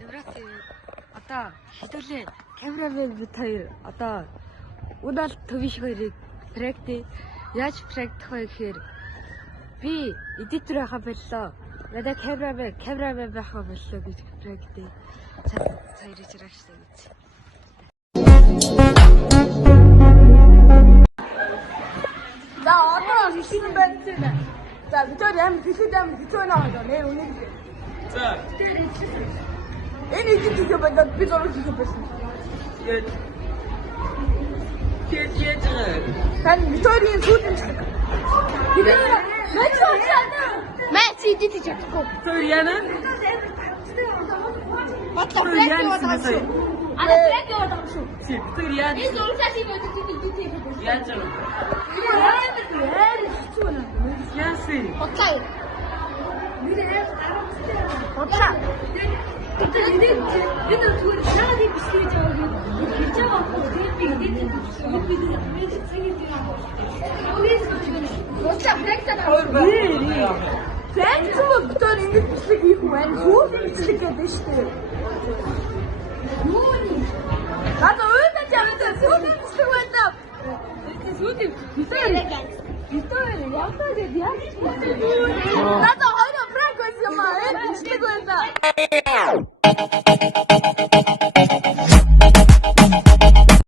Еврати одоо хэдүүлээ камерамен бид хоёр одоо удаал төвш хоёрыг проекти яаж проектх вэ гэхээр би эдитер байхаа боллоо. Надад камерамен байхаа боллоо гэж проекти цаярж ирээштэй гэж. За одоо хийх байх тийм ээ. За бид хоёр аим хэлээд аим хэцүү байна аа нэр үнэн. За. Энэ эдитер бодоод би зураг хийх байсан. Тэгээд Хан бид хоёрын сүүлэн чих. Мэт эдитер чадахгүй. тэр яна? Батлаа проект явуулсан. Проект явуулсан. Тэр яна? Энэ зургийг эдитер Яаж вэ? Яси. Батлаа. Батлаа. Бид зүгээр шаадаг бичлэж яваад хийж байгаа юм. Тэгээд би эдит хийх бид цагийг Батлаа проект Хоёр байна. проект зөв бид хоёр ингэж бичлэг хийх үү? Сүүлийн бичлэг гэдэг нь шүү дээ. Надад өөдөө яваад сүүлийн бичлэг байна. сүүлийн Битээр яваа гэдэг яа. Надад хоёр проект байсан юм аа. Энэ бичлэг байна.